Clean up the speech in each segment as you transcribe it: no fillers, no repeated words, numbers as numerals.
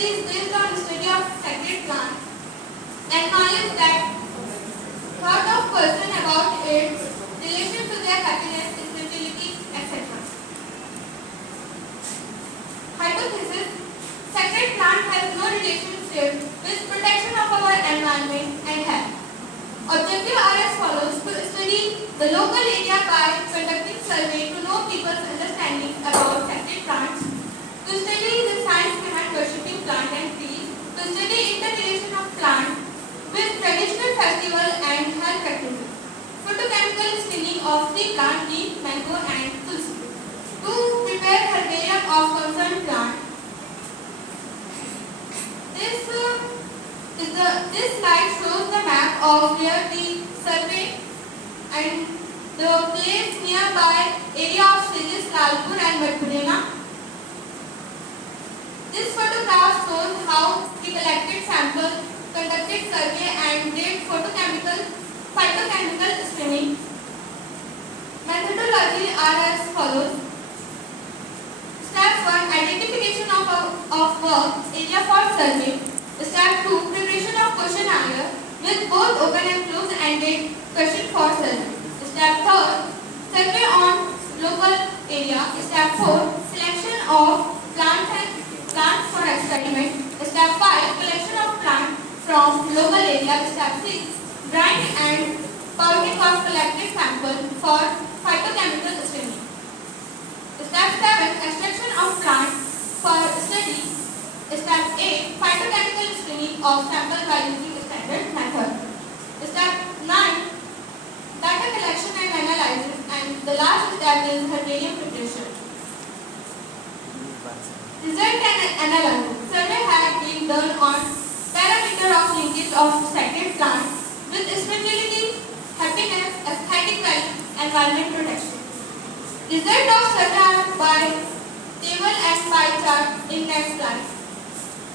studies based on the study of sacred plants acknowledge that thought of person about its relation to their happiness, spirituality, etc. Hypothesis: sacred plant has no relationship with protection of our environment and health. Objective are as follows: to study the local area by conducting survey to know people's understanding about sacred plants, to study the science behind worshipping plant and trees, to study interrelation of plant with traditional festival and health practices, photochemical screening of tree plant, neem, mango and tulsi, to prepare herbarium of concerned plant. This slide shows the map of where the survey and the place nearby area of Sejis, Lalpur and Madhurena. This photograph shows how we collected samples, conducted survey and did phytochemical screening. Methodology are as follows. Step 1: identification of work area for survey. Step 2: preparation of questionnaire with both open and closed-ended question for survey. Step 3: survey on local area. Step 4: selection of plants for experiment. Step 5: collection of plants from local area. Step 6: drying and powdering of collected sample for phytochemical screening. Step 7: extraction of plant for study. Step 8: phytochemical screening of sample by using standard method. Step 9: data collection and analysis, and the last step is herbarium preparation. Result and analysis. Survey had been done on parameter of linkage of sacred plants with spirituality, happiness, aesthetic value, environment protection. Result of survey are by table and pie chart in next slide.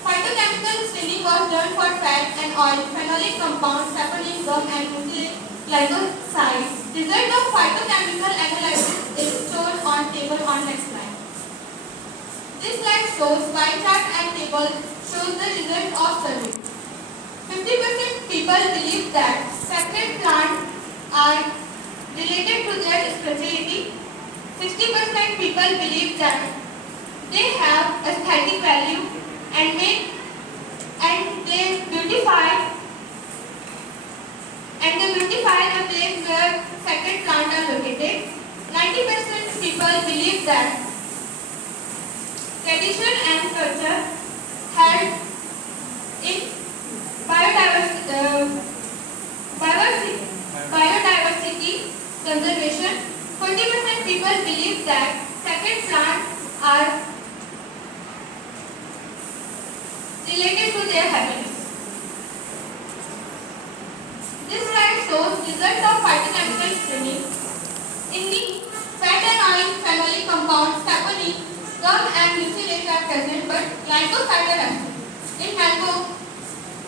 Phytochemical screening was done for fat and oil, phenolic compounds, saponin, gum and nucleic glycoside. Result of phytochemical analysis is shown on table on next slide. This slide shows pie chart and table shows the result of survey. 50% people believe that sacred plants are related to their spirituality. 60% people believe that they have aesthetic value and they beautify the place where sacred plants are located. 90% people believe that tradition and culture help in biodiversity conservation. 40% people believe that sacred plants are related to their happiness. This slide shows result of phytochemical screening. In neem, fat and oil, phenolic compounds, saponin, gum and mucilage are present but glycoside are absent. In mango,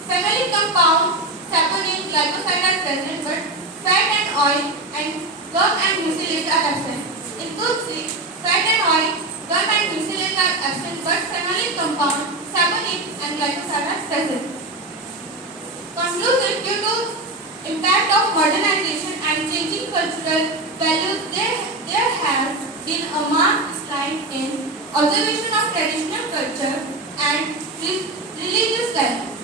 phenolic compounds, saponin, glycoside are present but fat and oil and gum and mucilage are absent. In tulsi, fat and oil, gum and mucilage are absent but phenolic compound, saponin and glycoside are present. Conclusion: due to impact of modernization and changing cultural values, there has been a marked decline in observation of traditional culture and religious values.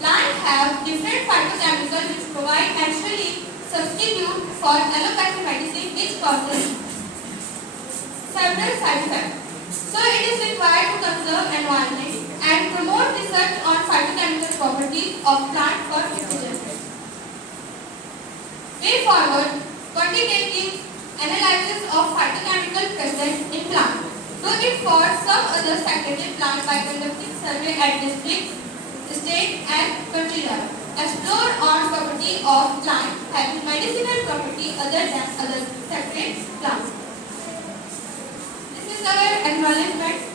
Plants have different phytochemicals which provide naturally substitute for allopathic medicine, which causes several side effects. So it is required to conserve environment and promote research on phytochemical properties of plant for future generations. Way forward: quantitative analysis of phytochemical present in plant. Do it for some other secondary plant by conducting survey at district, state and country level. Explore on property of plant having medicinal property other than other separate plants. This is our acknowledgement.